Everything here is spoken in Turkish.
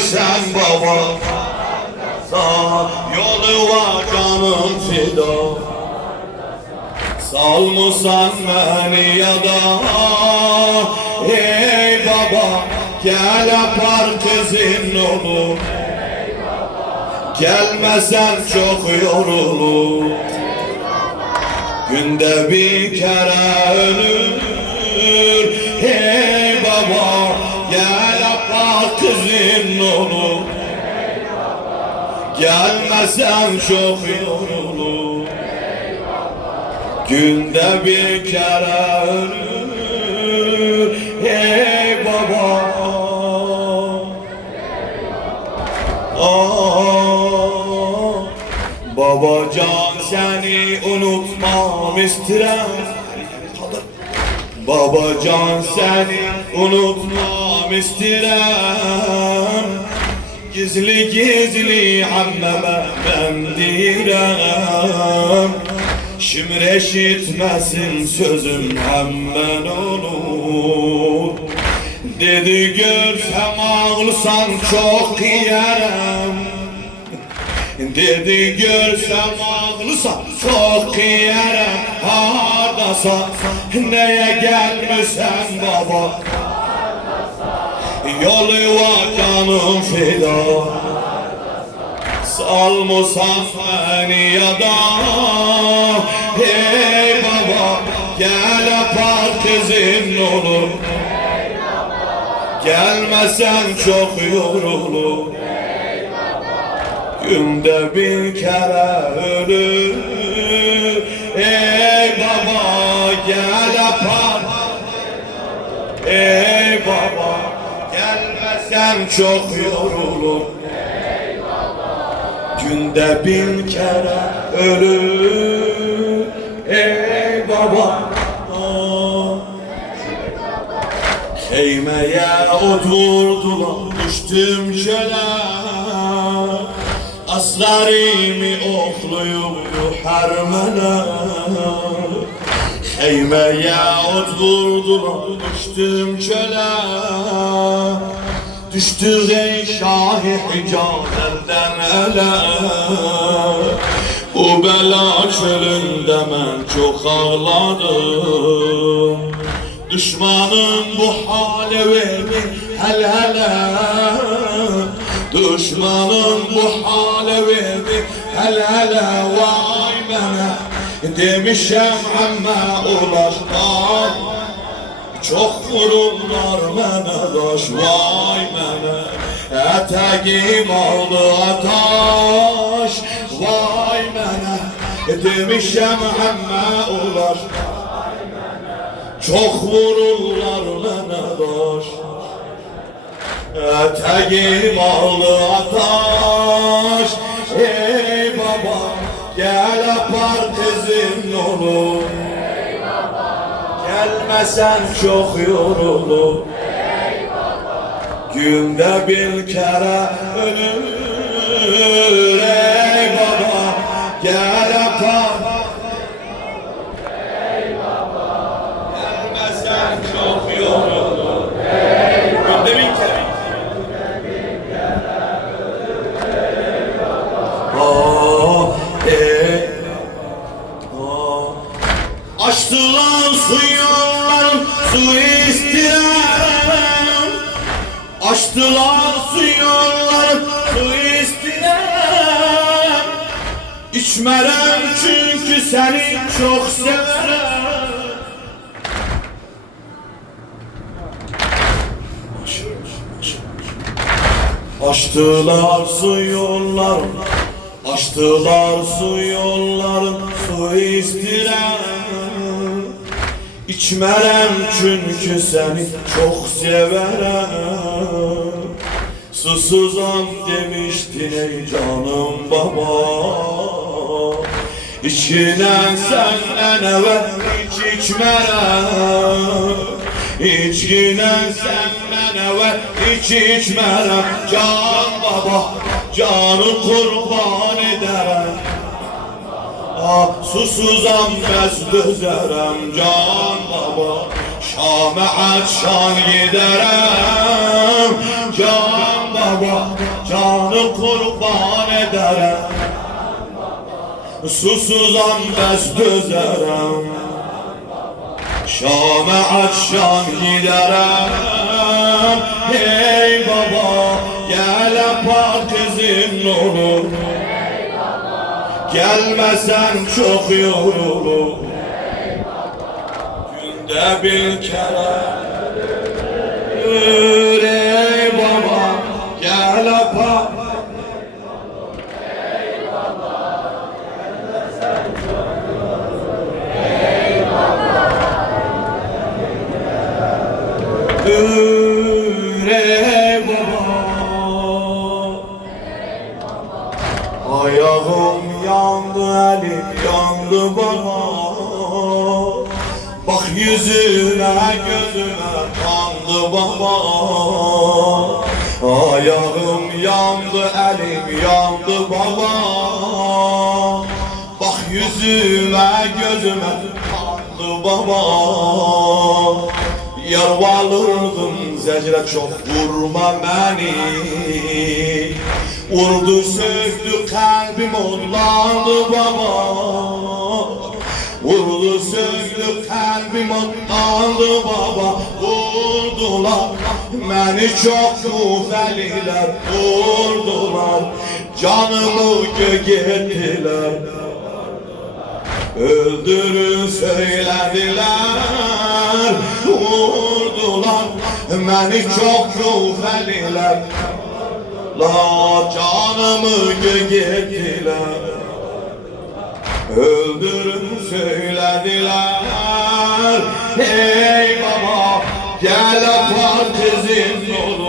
gelmişsen baba, sağ yolu var canım fida. Salmışsan beni yada, ey baba, gel yapar kızın olur. Gelmesen çok yorulur. Günde bir kere ölür. Hey baba, gel yapar kızın olur. Gelmesen çok yorulur. Günde bir kere ölür. Hey baba. Babacan seni unutmam isterim. Babacan seni unutmam isterim. Gizli gizli anneme ben direm. Şimdi eşitmesin sözüm hemen olur. Dedi görsem ağlsan çok yerim. Dedi görsem ağlsan çok yerim. Hardasa neye gelmişsen baba, yolu var canım fida. Salmışsan beni yada, hey baba, gel yapar kızın olur. Gelmesen çok yorulur. Günde bir kere ölür. Ey baba, gel yapar. Ey baba, gelmesen çok yorulur. Günde bir kere ölür. Ey baba. Heymeye oturdular, düştüm çöle. Aslarımı oxluyubdu hərmənə. Heymeye oturdular, düştüm çöle. Düştük ey Şah-ı Hicazədən ələ. Bu bəla çölündə mən çox ağladım. Düşmanın bu hale verdi hele. Düşmanın bu hale verdi hele. Vay bana demişem ama ulaşmam. Çok vururlar mənə daş. Vay bana eteğim aldı ataş. Vay bana demişem ama ulaşmam. Çok vururlar mənə daş. Eteğim aldı ataş. Ey baba, gel yapar kızın olur. Gelmesen çok yorulur. Günde bir kere ölür. Ey baba, gel yapar. Çok yorulur. Günde bir kere. Açtılar su yollarım, su istirem. Açtılar su yollarım, su istirem. İçmerem çünkü seni çok severim. Açtılar su yollarım, açtılar su yollarım, su istirem. İçmerem çünkü seni çok severim. Susuzam demiştin ey canım baba. İçine senden evvel hiç içmerem. İçine senden evvel hiç içmerem. Can baba, canı kurban ederim. Susuzam bez dözerem can baba. Şam'a açan giderem. Can baba, canı kurban ederem. Susuzam bez dözerem. Şam'a açan giderem. Hey baba, gel pak izin olur. Gelmesen çok yorulur. Günde bir kere ey baba, gel pak. Ey baba, ayağım yandı, elim yandı baba. Bak yüzüme gözüme kandı baba. Ayağım yandı, elim yandı baba. Bak yüzüme gözüme kandı baba. Yalvarırdım zecre çok vurma beni. Vurdu söktü kalbim onlandı baba. Vurdu söktü kalbim onlandı baba. Vurdular beni çok kuvveliler. Vurdular canımı gögettiler. Öldürün söylediler. Vurdular beni çok kuvveliler. La canımı gögettiler. Öldürün söylediler. Hey baba, gel partizin olur.